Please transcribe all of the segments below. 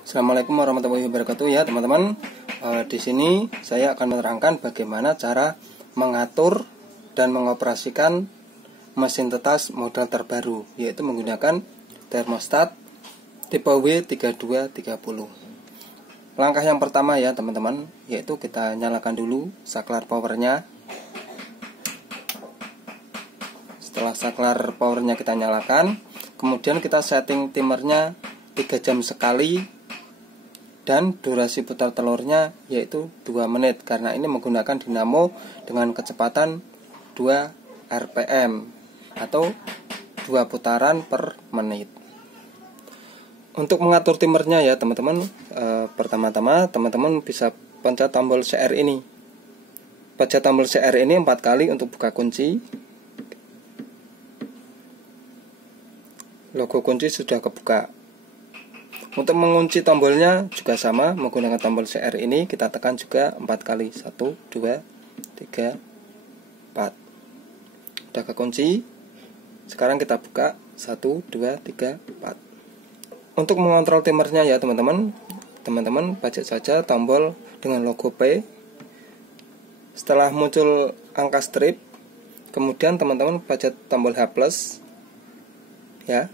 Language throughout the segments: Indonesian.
Assalamualaikum warahmatullahi wabarakatuh ya teman-teman. Di sini saya akan menerangkan bagaimana cara mengatur dan mengoperasikan mesin tetas model terbaru, yaitu menggunakan termostat tipe W3230. Langkah yang pertama ya teman-teman, yaitu kita nyalakan dulu saklar powernya. Setelah saklar powernya kita nyalakan, kemudian kita setting timernya 3 jam sekali, dan durasi putar telurnya yaitu 2 menit, karena ini menggunakan dinamo dengan kecepatan 2 rpm atau 2 putaran per menit. Untuk mengatur timernya ya teman-teman, pertama-tama teman-teman bisa pencet tombol CR ini. Pencet tombol CR ini 4 kali untuk buka kunci. Logo kunci sudah kebuka. Untuk mengunci tombolnya juga sama, menggunakan tombol CR ini kita tekan juga 4 kali. 1, 2, 3, 4. Udah kekunci. Sekarang kita buka 1, 2, 3, 4. Untuk mengontrol timernya ya teman-teman, pencet saja tombol dengan logo P. Setelah muncul angka strip, kemudian teman-teman pencet tombol H+ ya.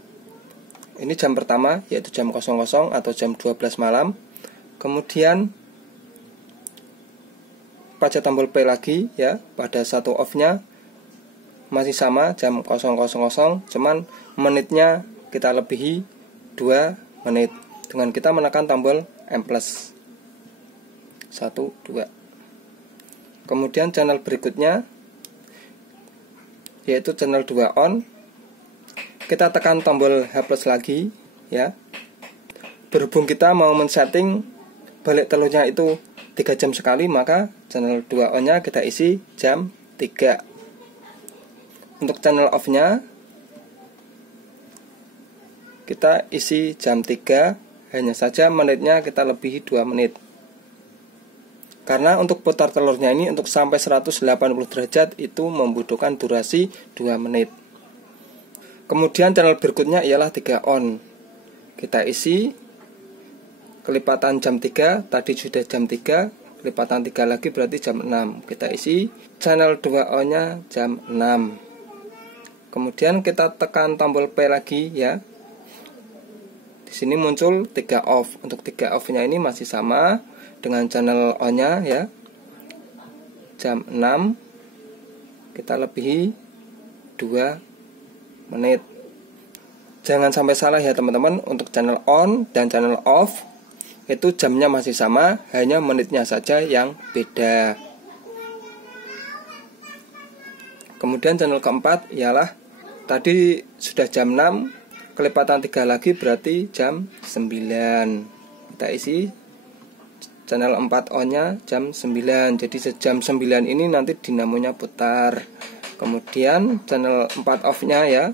Ini jam pertama, yaitu jam 00 atau jam 12 malam. Kemudian pencet tombol P lagi ya. Pada satu off-nya masih sama jam 00, cuman menitnya kita lebihi 2 menit dengan kita menekan tombol M+. 1, 2. Kemudian channel berikutnya yaitu channel 2 on. Kita tekan tombol H+ lagi ya. Berhubung kita mau men-setting balik telurnya itu 3 jam sekali, maka channel 2 on-nya kita isi jam 3. Untuk channel off-nya kita isi jam 3, hanya saja menitnya kita lebihi 2 menit. Karena untuk putar telurnya ini untuk sampai 180 derajat itu membutuhkan durasi 2 menit. Kemudian channel berikutnya ialah 3 on. Kita isi kelipatan jam 3, tadi sudah jam 3, kelipatan 3 lagi berarti jam 6. Kita isi channel 2 on-nya jam 6. Kemudian kita tekan tombol P lagi ya. Di sini muncul 3 off. Untuk 3 off-nya ini masih sama dengan channel on-nya ya. Jam 6 kita lebihi 2 menit. Jangan sampai salah ya teman-teman, untuk channel on dan channel off itu jamnya masih sama, hanya menitnya saja yang beda. Kemudian channel keempat ialah tadi sudah jam 6, kelipatan 3 lagi berarti jam 9. Kita isi channel 4 on-nya jam 9. Jadi jam 9 ini nanti dinamonya putar. Kemudian channel 4 off-nya ya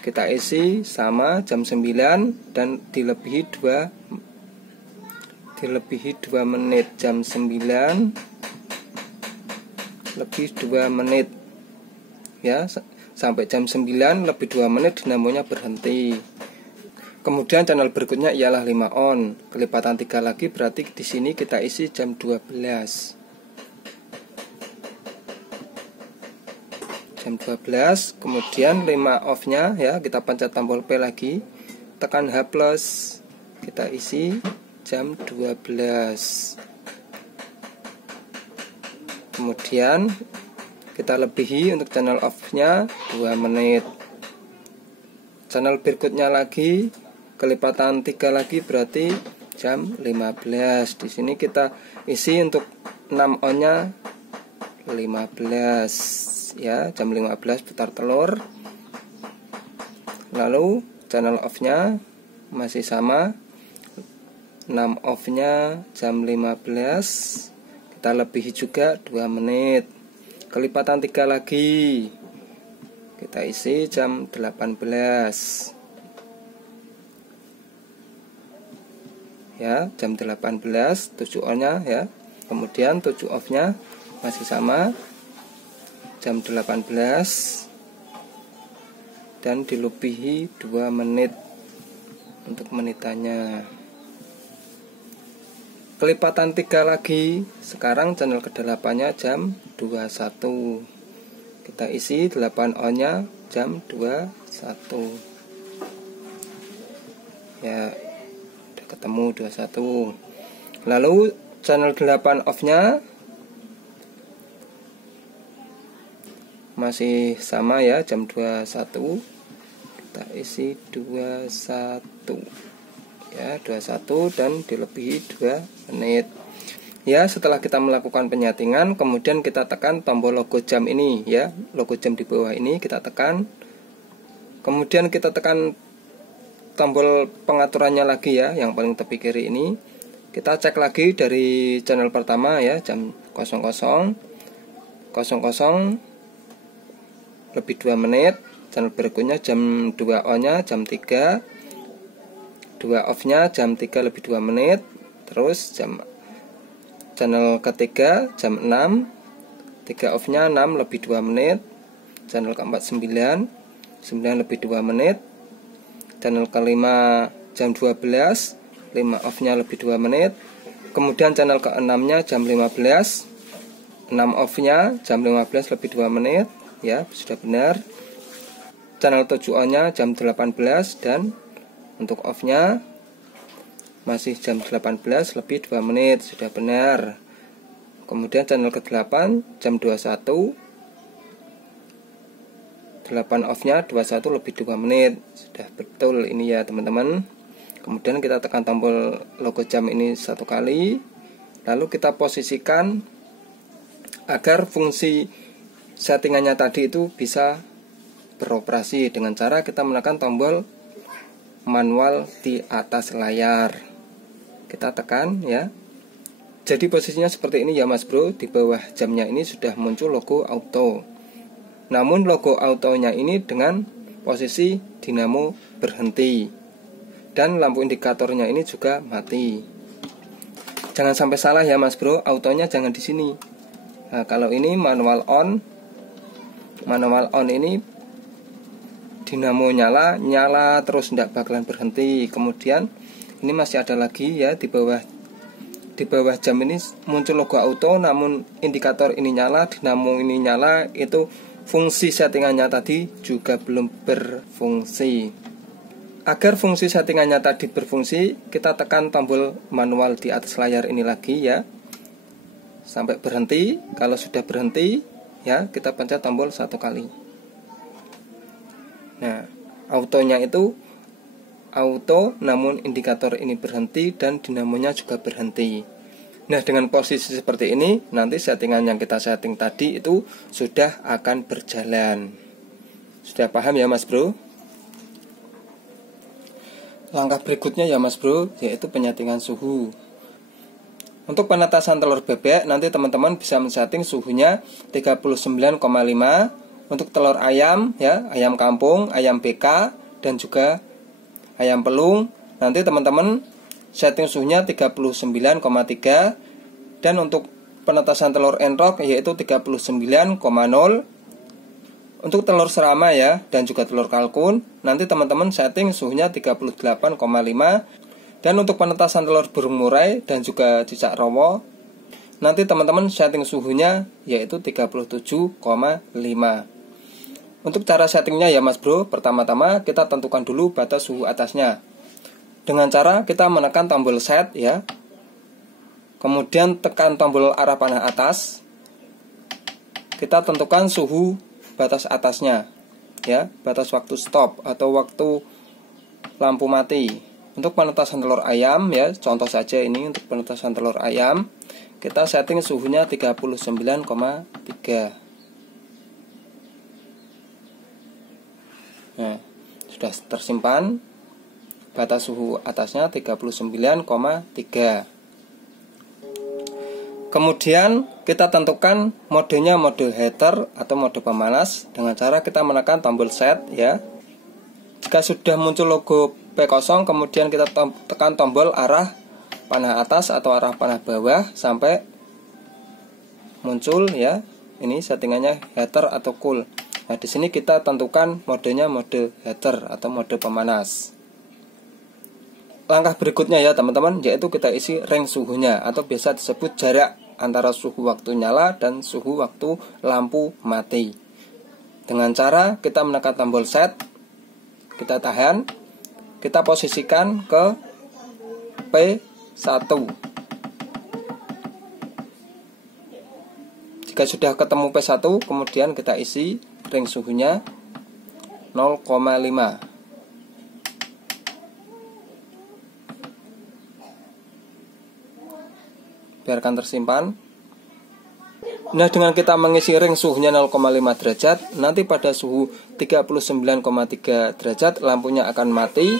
kita isi sama jam 9 dan dilebihi 2 menit. Jam 9 lebih 2 menit ya, sampai jam 9 lebih 2 menit dinamonya berhenti. Kemudian channel berikutnya ialah 5 on. Kelipatan 3 lagi berarti di sini kita isi jam 12. Jam 12, kemudian 5 off-nya ya, kita pencet tombol P lagi, tekan H+, kita isi jam 12. Kemudian kita lebihi untuk channel off-nya 2 menit. Channel berikutnya lagi, kelipatan 3 lagi berarti jam 15. Di sini kita isi untuk 6 on-nya 15 ya, jam 15 putar telur. Lalu channel off-nya masih sama, 6 off-nya jam 15, kita lebihi juga 2 menit. Kelipatan 3 lagi kita isi jam 18 ya, jam 18, 7 on-nya ya. Kemudian 7 off-nya masih sama, jam 18 dan dilebihi 2 menit. untuk menitannya. Kelipatan 3 lagi. Sekarang channel ke-8 nya jam 21. Kita isi 8 on nya jam 21. Ya, udah ketemu 21. Lalu channel 8 off nya masih sama ya, jam 21. Kita isi 21 ya, 21 dan dilebihi 2 menit ya. Setelah kita melakukan penyetingan, kemudian kita tekan tombol logo jam ini ya, logo jam di bawah ini kita tekan, kemudian kita tekan tombol pengaturannya lagi ya, yang paling tepi kiri ini. Kita cek lagi dari channel pertama ya, jam 00 lebih 2 menit. Channel berikutnya jam 2 on nya jam 3, 2 off nya jam 3 lebih 2 menit. Terus channel ketiga jam 6, 3 off nya 6 lebih 2 menit. Channel keempat 9 lebih 2 menit. Channel kelima jam 12, 5 off nya lebih 2 menit. Kemudian channel ke-6 nya jam 15, 6 off nya jam 15 lebih 2 menit ya, sudah benar. Channel 7 on nya jam 18 dan untuk off nya masih jam 18 lebih 2 menit, sudah benar. Kemudian channel ke-8 jam 21, 8 off nya 21 lebih 2 menit, sudah betul ini ya teman-teman. Kemudian kita tekan tombol logo jam ini 1 kali, lalu kita posisikan agar fungsi settingannya tadi itu bisa beroperasi dengan cara kita menekan tombol manual di atas layar. Kita tekan ya. Jadi posisinya seperti ini ya Mas Bro. Di bawah jamnya ini sudah muncul logo auto. Namun logo autonya ini dengan posisi dinamo berhenti. Dan lampu indikatornya ini juga mati. Jangan sampai salah ya Mas Bro, autonya jangan di sini. Nah, kalau ini manual on. Manual on ini dinamo nyala terus, tidak bakalan berhenti. Kemudian ini masih ada lagi ya, di bawah jam ini muncul logo auto, namun indikator ini nyala, dinamo ini nyala. Itu fungsi settingannya tadi juga belum berfungsi. Agar fungsi settingannya tadi berfungsi, kita tekan tombol manual di atas layar ini lagi ya, sampai berhenti. Kalau sudah berhenti ya, kita pencet tombol 1 kali. Nah, autonya itu auto, namun indikator ini berhenti dan dinamonya juga berhenti. Nah, dengan posisi seperti ini, nanti settingan yang kita setting tadi itu sudah akan berjalan. Sudah paham ya Mas Bro? Langkah berikutnya ya Mas Bro, yaitu penyetingan suhu. Untuk penetasan telur bebek, nanti teman-teman bisa men-setting suhunya 39,5. Untuk telur ayam ya, ayam kampung, ayam BK, dan juga ayam pelung, nanti teman-teman setting suhunya 39,3. Dan untuk penetasan telur enrok yaitu 39,0. Untuk telur serama ya, dan juga telur kalkun, nanti teman-teman setting suhunya 38,5. Dan untuk penetasan telur burung murai dan juga cicak rowo, nanti teman-teman setting suhunya yaitu 37,5. Untuk cara settingnya ya Mas Bro, pertama-tama kita tentukan dulu batas suhu atasnya. Dengan cara kita menekan tombol set ya, kemudian tekan tombol arah panah atas. Kita tentukan suhu batas atasnya ya, batas waktu stop atau waktu lampu mati. Untuk penetasan telur ayam ya, contoh saja ini untuk penetasan telur ayam, kita setting suhunya 39,3. Nah, sudah tersimpan batas suhu atasnya 39,3. Kemudian kita tentukan modenya mode heater atau mode pemanas dengan cara kita menekan tombol set ya. Jika sudah muncul logo P0, kemudian kita tekan tombol arah panah atas atau arah panah bawah sampai muncul ya. Ini settingannya heater atau cool. Nah, di sini kita tentukan modenya mode heater atau mode pemanas. langkah berikutnya ya teman-teman, yaitu kita isi range suhunya atau biasa disebut jarak antara suhu waktu nyala dan suhu waktu lampu mati. Dengan cara kita menekan tombol set, kita tahan, kita posisikan ke P1. Jika sudah ketemu P1, kemudian kita isi range suhunya 0,5. Biarkan tersimpan. Nah, dengan kita mengisi ring suhunya 0,5 derajat, nanti pada suhu 39,3 derajat lampunya akan mati.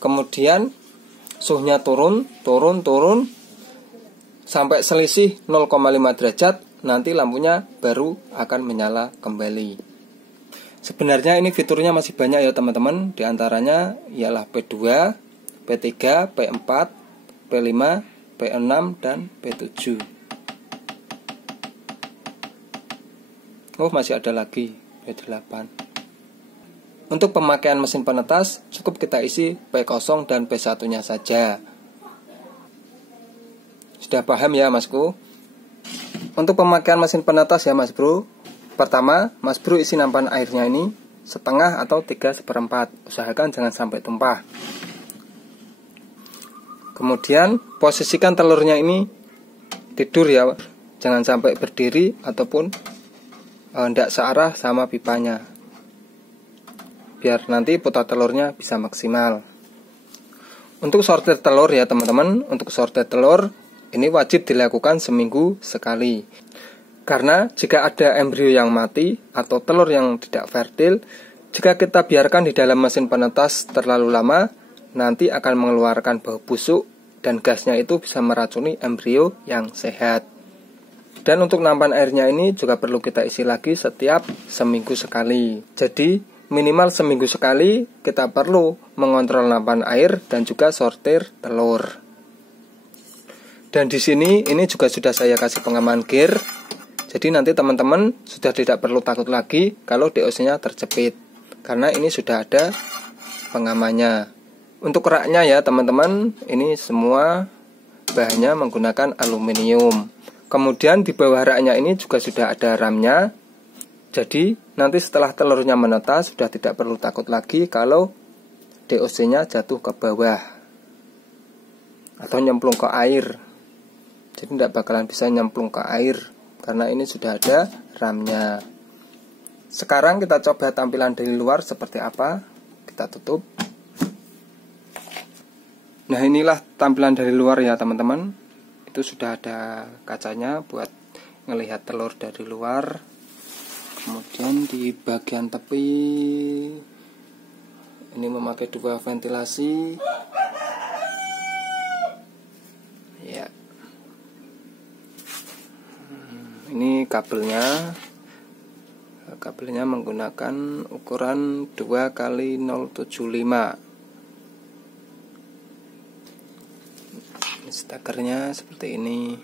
Kemudian suhunya turun sampai selisih 0,5 derajat, nanti lampunya baru akan menyala kembali. Sebenarnya ini fiturnya masih banyak ya teman-teman. Di antaranya ialah P2, P3, P4, P5, P6 dan P7. Oh, masih ada lagi P8. Untuk pemakaian mesin penetas cukup kita isi P0 dan P1-nya saja. Sudah paham ya Masku? Untuk pemakaian mesin penetas ya Mas Bro, pertama Mas Bro isi nampan airnya ini setengah atau 3/4. Usahakan jangan sampai tumpah. Kemudian posisikan telurnya ini tidur ya, jangan sampai berdiri ataupun tidak searah sama pipanya, biar nanti putar telurnya bisa maksimal. Untuk sortir telur ya teman-teman, untuk sortir telur ini wajib dilakukan seminggu sekali. Karena jika ada embrio yang mati atau telur yang tidak fertil, jika kita biarkan di dalam mesin penetas terlalu lama, nanti akan mengeluarkan bau busuk dan gasnya itu bisa meracuni embrio yang sehat. Dan untuk nampan airnya ini juga perlu kita isi lagi setiap seminggu sekali. Jadi minimal seminggu sekali kita perlu mengontrol nampan air dan juga sortir telur. Dan di sini ini juga sudah saya kasih pengaman gear. Jadi nanti teman-teman sudah tidak perlu takut lagi kalau DOC-nya terjepit, karena ini sudah ada pengamannya. Untuk raknya ya teman-teman, ini semua bahannya menggunakan aluminium. Kemudian di bawah raknya ini juga sudah ada ramnya. Jadi nanti setelah telurnya menetas sudah tidak perlu takut lagi kalau DOC-nya jatuh ke bawah atau nyemplung ke air. Jadi tidak bakalan bisa nyemplung ke air karena ini sudah ada ramnya. Sekarang kita coba tampilan dari luar seperti apa. Kita tutup. Nah, inilah tampilan dari luar ya teman-teman. Itu sudah ada kacanya buat ngelihat telur dari luar. Kemudian di bagian tepi ini memakai 2 ventilasi. Ya. Ini kabelnya. Kabelnya menggunakan ukuran 2x075. Stekernya seperti ini.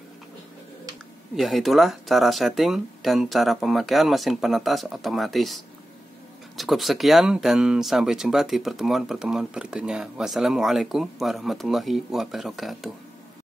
Ya, itulah cara setting dan cara pemakaian mesin penetas otomatis. Cukup sekian dan sampai jumpa di pertemuan-pertemuan berikutnya. Wassalamualaikum warahmatullahi wabarakatuh.